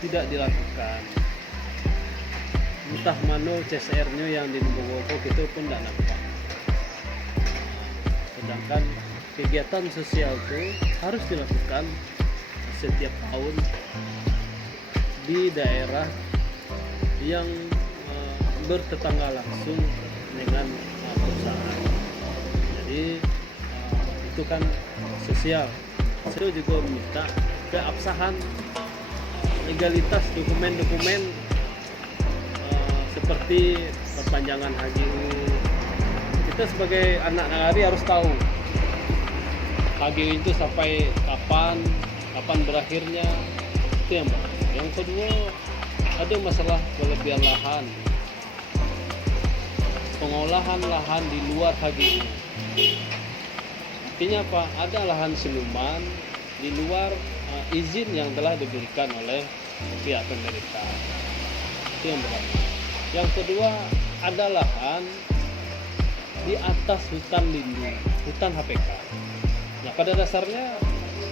tidak dilakukan. Entah mana CSR-nya yang di Bogogo itu pun tidak nampak. Sedangkan kegiatan sosial itu harus dilakukan setiap tahun di daerah yang bertetangga langsung dengan perusahaan. Jadi itu kan sosial. Saya juga minta keabsahan legalitas dokumen-dokumen seperti perpanjangan HGU. Kita sebagai anak nagari harus tahu HGU itu sampai kapan berakhirnya. Itu yang pertama. Yang kedua, ada masalah kelebihan lahan, pengolahan lahan di luar HGU. Artinya apa? Ada lahan siluman di luar izin yang telah diberikan oleh pihak pemerintah. Itu yang pertama. Yang kedua, ada lahan di atas hutan lindung, hutan HPK. Nah, pada dasarnya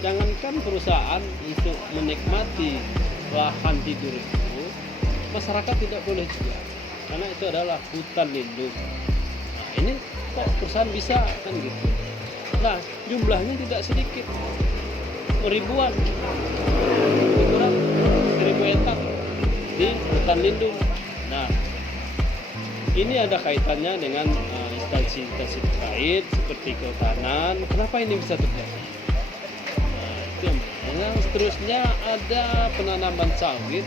jangankan perusahaan untuk menikmati lahan tidur itu, masyarakat tidak boleh juga, karena itu adalah hutan lindung. Nah, ini kok perusahaan bisa kan gitu. Nah, jumlahnya tidak sedikit, ribuan, kurang 1000 hektar di hutan lindung. Nah, ini ada kaitannya dengan instansi-instansi terkait seperti kehutanan. Kenapa ini bisa terjadi? Nah, itu yang seterusnya ada penanaman sawit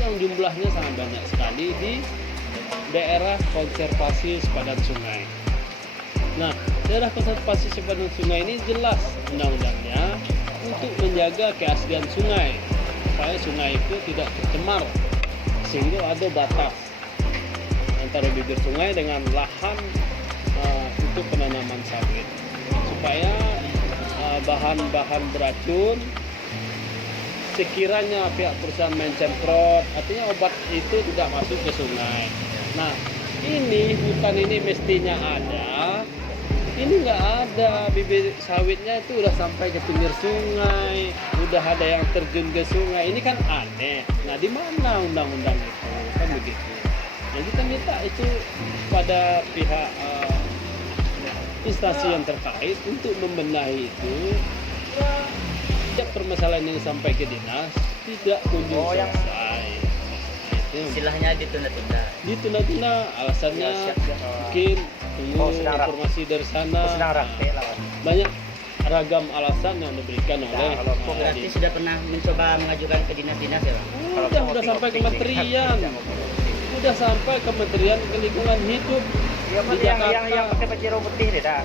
yang jumlahnya sangat banyak sekali di daerah konservasi sepadan sungai. Nah, daerah konservasi sepadan sungai ini jelas undang-undangnya untuk menjaga keaslian sungai supaya sungai itu tidak tercemar, sehingga ada batas antara bibir sungai dengan lahan untuk penanaman sawit supaya bahan-bahan beracun sekiranya pihak perusahaan mencemprot, artinya obat itu tidak masuk ke sungai. Nah, ini hutan ini mestinya ada, ini nggak ada, bibir sawitnya itu udah sampai ke pinggir sungai, udah ada yang terjun ke sungai. Ini kan aneh. Nah, di mana undang-undang itu? Kan begitu. Nah, kita minta itu pada pihak instansi yang terkait untuk membenahi itu. Setiap permasalahan yang sampai ke dinas tidak kunjung selesai. Istilahnya ditunda-tunda. Ditunda-tunda, alasannya mungkin tunggu informasi dari sana. Banyak ragam alasan yang diberikan oleh. Berarti sudah pernah mencoba mengajukan ke dinas-dinas ya, Bang? Udah sampai kementerian. Udah sampai Kementerian Lingkungan Hidup di Jakarta. Yang pakai pajero putih deh dah.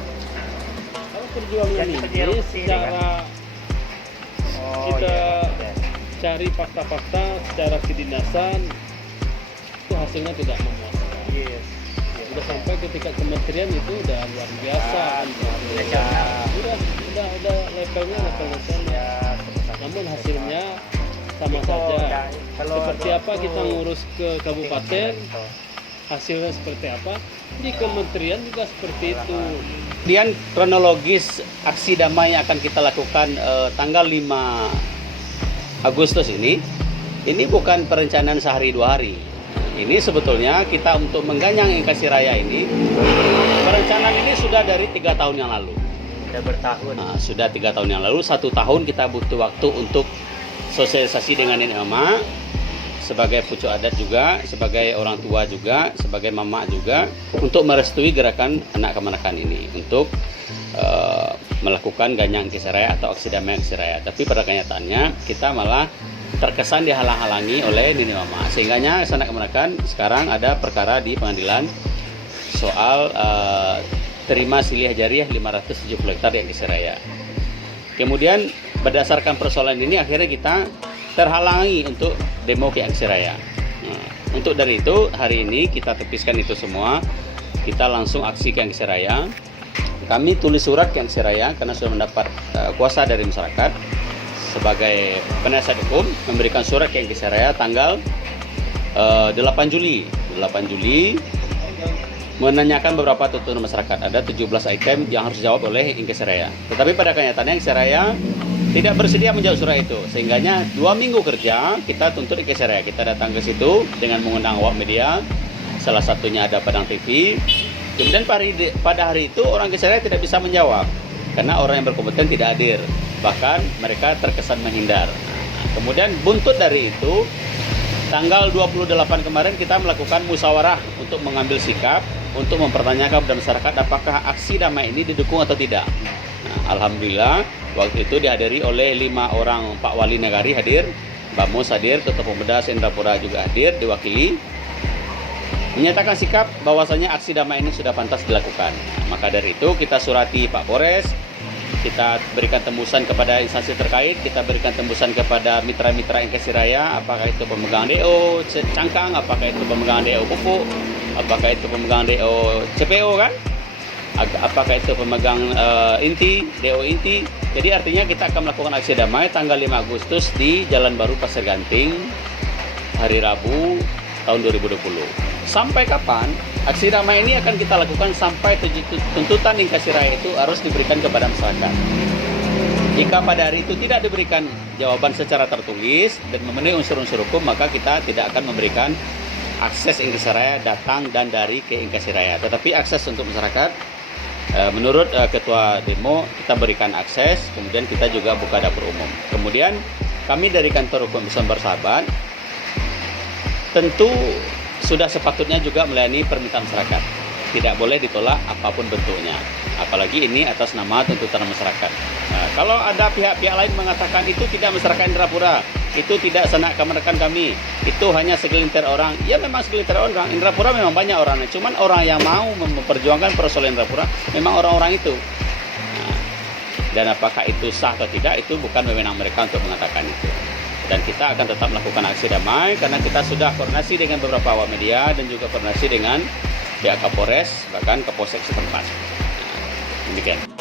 Kalau perjuangan ini secara kita cari fakta-fakta secara kedinasan itu hasilnya tidak memuaskan. Udah sampai ketika kementerian itu udah luar biasa. Udah levelnya level nasional. Namun hasilnya sama saja. Seperti apa kita ngurus ke kabupaten, hasilnya seperti apa, di kementerian juga seperti itu. Kemudian kronologis aksi damai yang akan kita lakukan tanggal 5 Agustus ini bukan perencanaan sehari dua hari. Ini sebetulnya kita untuk mengganyang Inkasi Raya ini, perencanaan ini sudah dari 3 tahun yang lalu. Sudah bertahun. Nah, sudah 3 tahun yang lalu, 1 tahun kita butuh waktu untuk sosialisasi dengan nenek mama, sebagai pucuk adat juga, sebagai orang tua juga, sebagai mama juga, untuk merestui gerakan anak kemanakan ini, untuk melakukan ganyang Inkasi Raya atau aksi damai Inkasi Raya. Tapi pada kenyataannya kita malah terkesan dihalang-halangi oleh nenek mama, sehingganya anak kemanakan sekarang ada perkara di pengadilan soal terima silih jariah 570 hektar di Inkasi Raya. Kemudian berdasarkan persoalan ini akhirnya kita terhalangi untuk demo ke Inkasi Raya. Nah, untuk dari itu hari ini kita tepiskan itu semua, kita langsung aksi ke Inkasi Raya. Kami tulis surat ke Inkasi Raya karena sudah mendapat kuasa dari masyarakat sebagai penasihat hukum, memberikan surat ke Inkasi Raya tanggal 8 Juli menanyakan beberapa tuntutan masyarakat. Ada 17 item yang harus dijawab oleh Inkasi Raya. Tetapi pada kenyataannya Inkasi Raya tidak bersedia menjawab surat itu. Sehingganya 2 minggu kerja kita tuntut Inkasi Raya. Kita datang ke situ dengan mengundang awak media. Salah satunya ada Padang TV. Kemudian pada hari itu orang Inkasi Raya tidak bisa menjawab karena orang yang berkompeten tidak hadir. Bahkan mereka terkesan menghindar. Kemudian buntut dari itu, tanggal 28 kemarin kita melakukan musyawarah untuk mengambil sikap, untuk mempertanyakan kepada masyarakat apakah aksi damai ini didukung atau tidak. Nah, alhamdulillah waktu itu dihadiri oleh 5 orang, Pak Wali Negari hadir, Mbak Mus hadir, Ketua Pemuda Indrapura juga hadir, diwakili, menyatakan sikap bahwasanya aksi damai ini sudah pantas dilakukan. Nah, maka dari itu kita surati Pak Polres, kita berikan tembusan kepada instansi terkait, kita berikan tembusan kepada mitra-mitra Inkasi Raya, apakah itu pemegang DO Cangkang, apakah itu pemegang DO Pupuk, apakah itu pemegang DO CPO kan, apakah itu pemegang inti, DO inti. Jadi artinya kita akan melakukan aksi damai tanggal 5 Agustus di Jalan Baru Pasir Ganting, hari Rabu tahun 2020. Sampai kapan? Aksi damai ini akan kita lakukan sampai tuntutan Inkasi Raya itu harus diberikan kepada masyarakat. Jika pada hari itu tidak diberikan jawaban secara tertulis dan memenuhi unsur-unsur hukum, maka kita tidak akan memberikan akses Inkasi Raya datang dan dari ke Inkasi Raya. Tetapi akses untuk masyarakat, menurut Ketua Demo, kita berikan akses, kemudian kita juga buka dapur umum. Kemudian kami dari Kantor Hukum Islam Bersahabat tentu sudah sepatutnya juga melayani permintaan masyarakat. Tidak boleh ditolak apapun bentuknya. Apalagi ini atas nama tuntutan masyarakat. Nah, kalau ada pihak-pihak lain mengatakan itu tidak masyarakat Indrapura, itu tidak sanak rekan kami, itu hanya segelintir orang. Ya memang segelintir orang. Indrapura memang banyak orangnya. Cuman orang yang mau memperjuangkan persoalan Indrapura memang orang-orang itu. Nah, dan apakah itu sah atau tidak, itu bukan wewenang mereka untuk mengatakan itu. Dan kita akan tetap melakukan aksi damai karena kita sudah koordinasi dengan beberapa awak media dan juga koordinasi dengan pihak Kapolres, bahkan Kapolsek setempat. Nah, demikian.